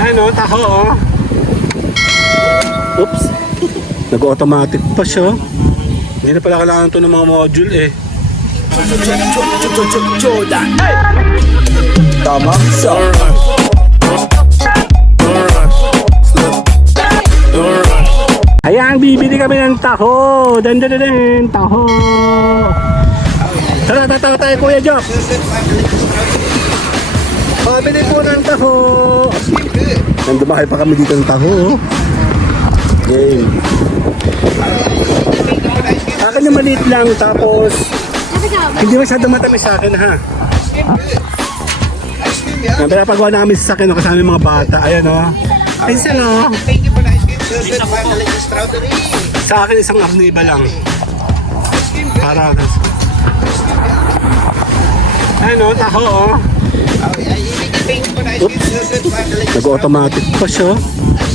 Ano, taho oh. Oops. Nag-automatic pa siya. Hindi na pala kailangan ito ng mga module eh. Jordan. Tama. Ayan, bibili kami ng taho. Taho. Tara, tatawa tayo Kuya Jock. Pabili po ng taho. Nandumakay pa kami dito ng taho. Okay. Akin na maliit lang, tapos hindi masyadong matamis sa akin ha. Pero pagawa namin sa akin kasama yung mga bata. Ayan o. Ay sila. Sa akin isang arniba lang. Para ano, taho oh. Oops. Nag-automatic pa siya.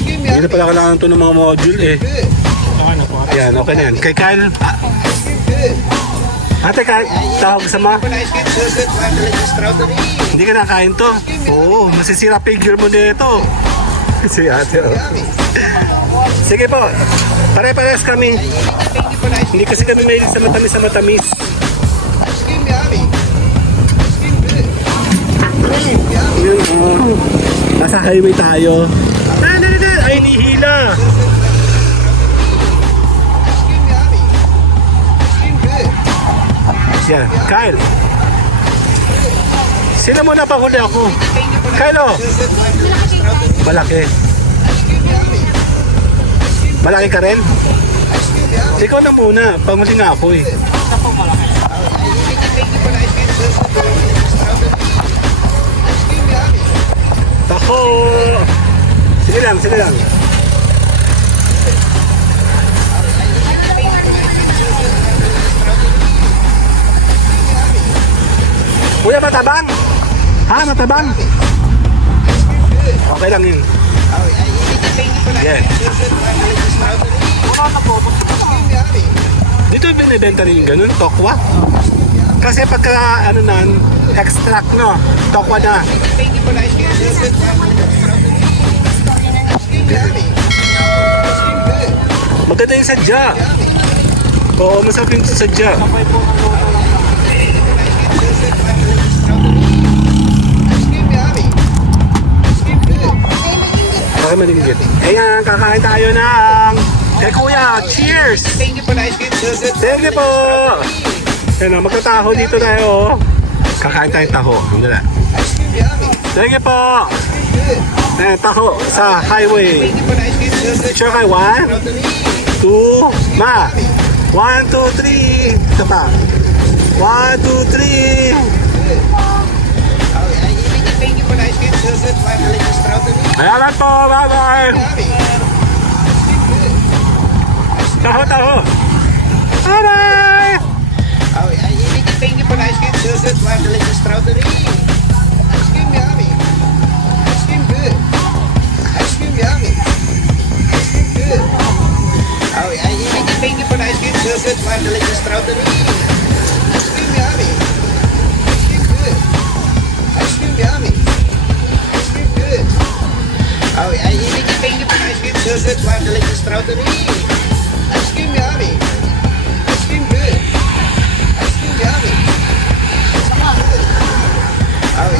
Hindi na pala kailangan ito ng mga module eh. Ayan, okay na yan. Kay Kyle. Ate Kyle, tawag sa ma. Hindi ka nakain to. Oo, masisira figure mo nito. Si ate oh. Sige po, pare-pares kami. Hindi kasi kami mahilig sa matamis. Yun, oh. Nasa highway tayo. Ay, nihila. Yan, Kyle. Sino mo na pahuli ako? Kyle, oh. Malaki. Malaki ka rin? Ikaw na muna. Pamuli na ako eh. Tako! Sige lang. Kuya, matabang? Ha, matabang? Okay lang yun. Yeah. Dito binibenta rin yung ganun, tokwa. Kasi pagka ano na, extract no, tokwa na. Maganda yung sadya. Oo, masarap yung sadya. Okay, malinggit. Ayan, kakain tayo ng kay Kuya. Cheers! Thank you po. Ayan, magkataho dito tayo. Kakain tayong taho. Thank you po. Ayan, taho sa highway. Sure kayo? 1, 2, ma. 1, 2, 3. Ito pa. 1, 2, 3. Ayan po, bye-bye. Taho. Bye-bye. Thank you for the ice cream. Delicious, delicious strawberry. Ice cream yummy. Ice cream good. Ice cream yummy. Ice cream good. Oh, thank you for the ice cream. Delicious, delicious strawberry. Ice cream yummy. Ice cream good. Ice cream yummy. Ice cream good. Oh, thank you for the ice cream. Delicious, delicious strawberry. Ice cream yummy. Ice cream good. Ice cream yummy. Oh,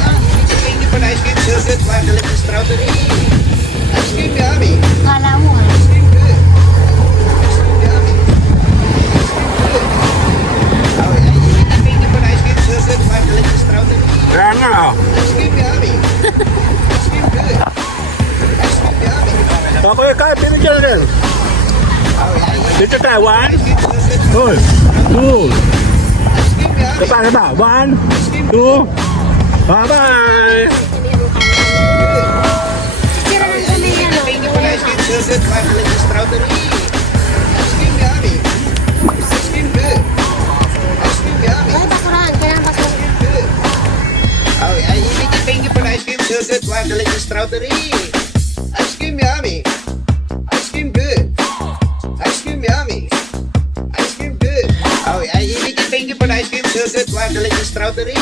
thank you for the ice cream. Delicious, delicious strawberry. Ice cream yummy. Kala mo Ice cream good. Ice cream yummy. Ice cream good. Oh, thank you for the ice cream. Delicious, delicious strawberry. Kaya nga oh. Ice cream yummy. Ice cream good. Ice cream yummy. Okay, Kyle, pinigyan rin. Dito tayo, 1, 2, 2. Sapa. 1, 2. Bye-bye. Sira ng kami yan. Thank you for the ice cream. Delicious, delicious strawberry. Ice cream yummy. Ice cream good. Ice cream yummy. Bakit basuran? Kailangan basuran. Good. Oh, thank you for the ice cream. Delicious, delicious strawberry. Ice cream yummy. Ice cream good. Ice cream yummy. Ice cream good. Oh, thank you for the ice cream. Delicious, delicious strawberry.